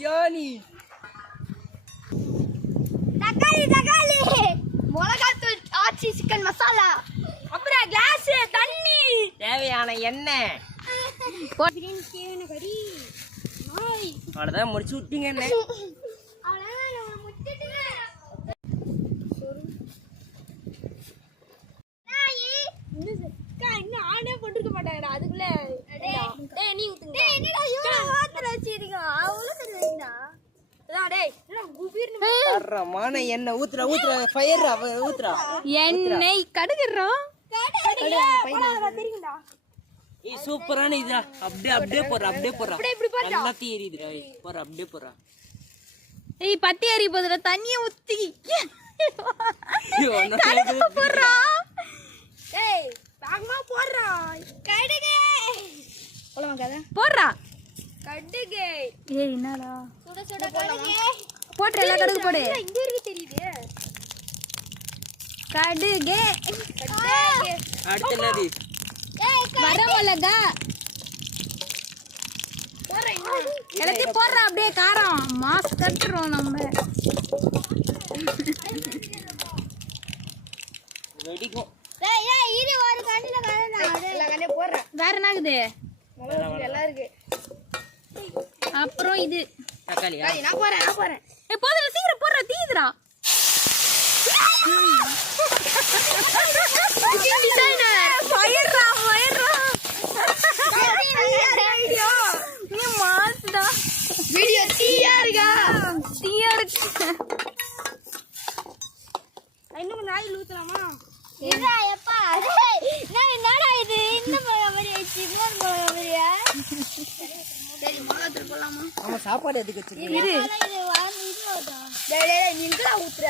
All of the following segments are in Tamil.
பிரியாணி தக்காளி மிளகாத்தூள் ஆச்சி சிக்கன் மசாலா அப்புறம் கிளாஸ் தண்ணி தேவையான எண்ணெய் கறி அவ்வளோதான் முடிச்சு விட்டீங்க என்ன இன்னும் ஆனே போட்டுருக்க மாட்டாங்கடா அதுக்குள்ள நீ ஊத்துங்க எண்ணெய் ஊத்துறா எண்ணெய் கடுகுறோம் சூப்பரான இதுடா அப்படியே போறா எல்லாத்தையும் எரியுதுடா போறா அப்படியே போறா ஏய் பத்தி எரி போதுடா தண்ணிய ஊத்தி கடுகு போடுறா ஏய் வேகமா போடுறா கடுகு போடுறா கடுகு ஏய் என்னடா சுட சுட கடுகு போட்டு எல்லா கடுகு போடு இங்க இருக்கு தெரியுது கடுகு அடுத்து என்னது வரமிளகா எல்லாத்தையும் போடுறா அப்படியே காரம் மாஸ் கட்டுறோம் நம்ம வெடிக்கும் இது ஒரு கண்ணில கலந்து போடுறேன் வேற என்னக்குது எல்லாம் இருக்கு அப்புறம் இது தக்காளியா நான் போறேன் ஏய் போதுடா சீக்கிரம் போடுறா தீதுடா டிசைனர் ஃபயர்ரா நீ மாஸ்டா வீடியோ தீயா இருக்கு இன்னும் நாய் ஊத்தலாமா இதா எப்பா நான் என்னடா இது இந்த மாதிரி ஆயிடுச்சு இன்னொரு மாதிரியா சரி மொளகாத்தூள் போடலாமா ஆமா சாப்பாடு எதுக்கு வச்சிருக்கீங்க இரு இது வாங்கி இது ஓடா டேய் நீ எங்கடா ஊத்துற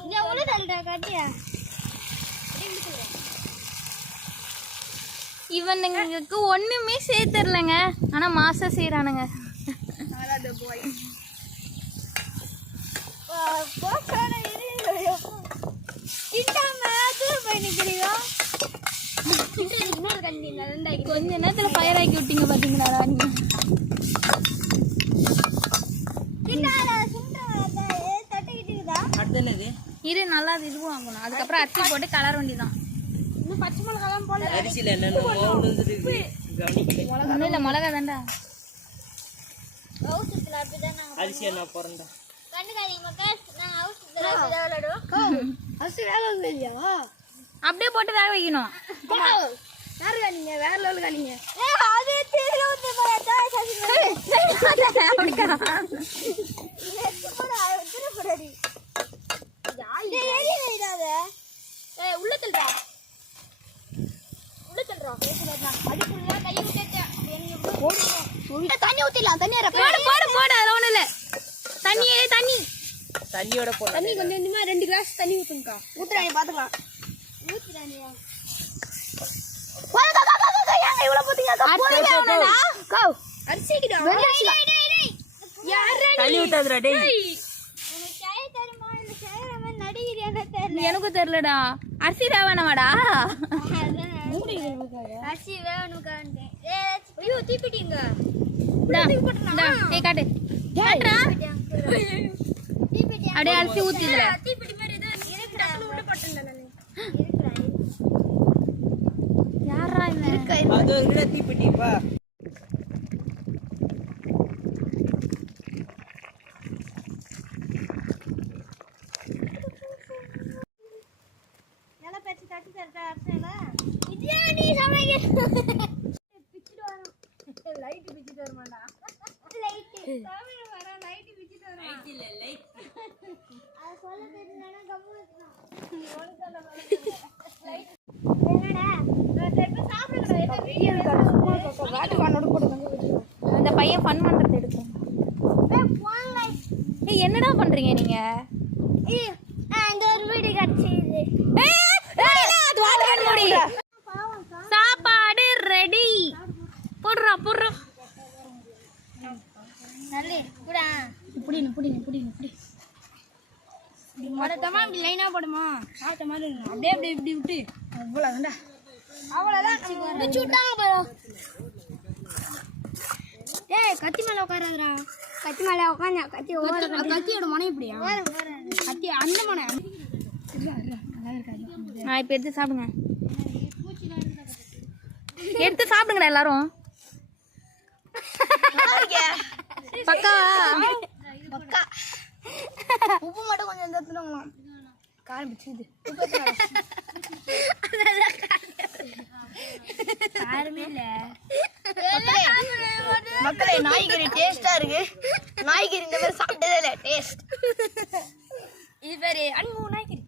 நீ உள்ள தள்ளுடா கட்டியா இவனுங்களுக்கு ஒண்ணுமே சேர்த்தரலங்க ஆனா மாசா செய்யறானுங்க நாலாவது போய் போறானே இது கிட்டாம தூர் பண்ணிக்கிறீங்க இன்னொரு கண்ணி நல்லா கொஞ்ச நேரத்துல ஃபயர் ஆக்கி விட்டீங்க பாத்தீங்களா நீங்க கிட்டால சுண்டறத தட்டிக்கிட்டுதா அடுத்து என்னது இரு நல்லா இதுவும் வாங்கணும் அதுக்கப்புறம் அரிசி போட்டு கலர் வேண்டியதான் இன்னும் பச்சை மிளகாலாம் போல அரிசியில என்னென்ன விழுந்துருக்கு கவனிக்கல ஒன்றும் இல்லை மிளகா தாண்டா ஹவுஸ்ல அப்படிதான் நான் அரிசி என்ன போறேன்டா கண்டுக்காதீங்க மக்கள் நான் ஹவுஸ்ல அப்படிதான் விளையாடுவோம் ஹவுஸ் வேலை இல்லையா அப்படியே போட்டு வேக வைக்கணும் யாருக்கா நீங்க வேற லெவலுக்கா நீங்க அது திருவுத்து போறதா திருப்படி உள்ள தள்ளுடா அதுக்குள்ள கை விட்டு தண்ணி ஊத்திடலாம் தண்ணி போடு அதில் ஒன்றும் இல்லை தண்ணி தண்ணியோட போறேன் தண்ணி கொஞ்சம் கொஞ்சமா 2 கிளாஸ் தண்ணி ஊத்துங்கக்கா ஊத்துறாங்க பாத்துக்கலாம் ஊத்துறானியா இவ்வளவு போத்தீங்க அரிசிக்குடா தண்ணி ஊத்தாதுடா டேய் எனக்கும் தெரியலடா அரிசி தேவையானவாடா அரிசி வேணும்க்கா ஐயோ தீப்பிட்டீங்க காட்டு கேட்டுறா அப்படியே அரிசி ஊத்திடுற தீப்பிட்டி மாதிரி ஏதோ இருக்குடா உள்ள போட்டேன்டா நானு யாரா இருக்கு அது ஒரு கிட்ட தீப்பிட்டிப்பா நல்லா பேச்சு தட்டி தரட்டா அரிசியில இதே நீ சமைக்க பிச்சிட்டு வரோம் லைட் பிச்சிட்டு வருமாடா லைட் சாமி வர லைட் பிச்சிட்டு வரோம் லைட் இல்ல லைட் அது சொல்ல தெரிஞ்சனா கம்மு வச்சான் நீ ஒழுங்கா லைட் என்னடா நான் செட் சாப்பிடுறேன் என்ன வீடியோ சும்மா வாட்டு வானோட போடுங்க அந்த பையன் ஃபன் பண்றது எடுக்கும் ஏய் என்னடா பண்றீங்க நீங்க அந்த ஒரு வீடியோ கட்சிது சாப்பாடு ரெடி போடுறா நல்லே குடா புடி மொத்தமா இப்படி லைனா போடுமா சாப்பிட்ட மாதிரி அப்படியே அப்படியே இப்படி விட்டு அவ்வளோதான்டா அவ்வளோதான் விட்டாங்க பாரு ஏய் கத்தி மேலே உட்காராதுடா கத்தி மேலே உட்காந்து கத்தி கத்தியோட மனை இப்படியா கத்தி அந்த மனை இப்போ எடுத்து சாப்பிடுங்க எடுத்து சாப்பிடுங்கடா எல்லாரும் பக்கா உப்பு மட்டும் கொஞ்சம் எடுத்துடுங்களா காரம் பிடிச்சிது காரமே இல்ல மக்களே நாய்கறி டேஸ்டா இருக்கு நாய்கறி இந்த மாதிரி சாப்பிட்டதே இல்ல டேஸ்ட் இது பேரு அன்பு நாய்கறி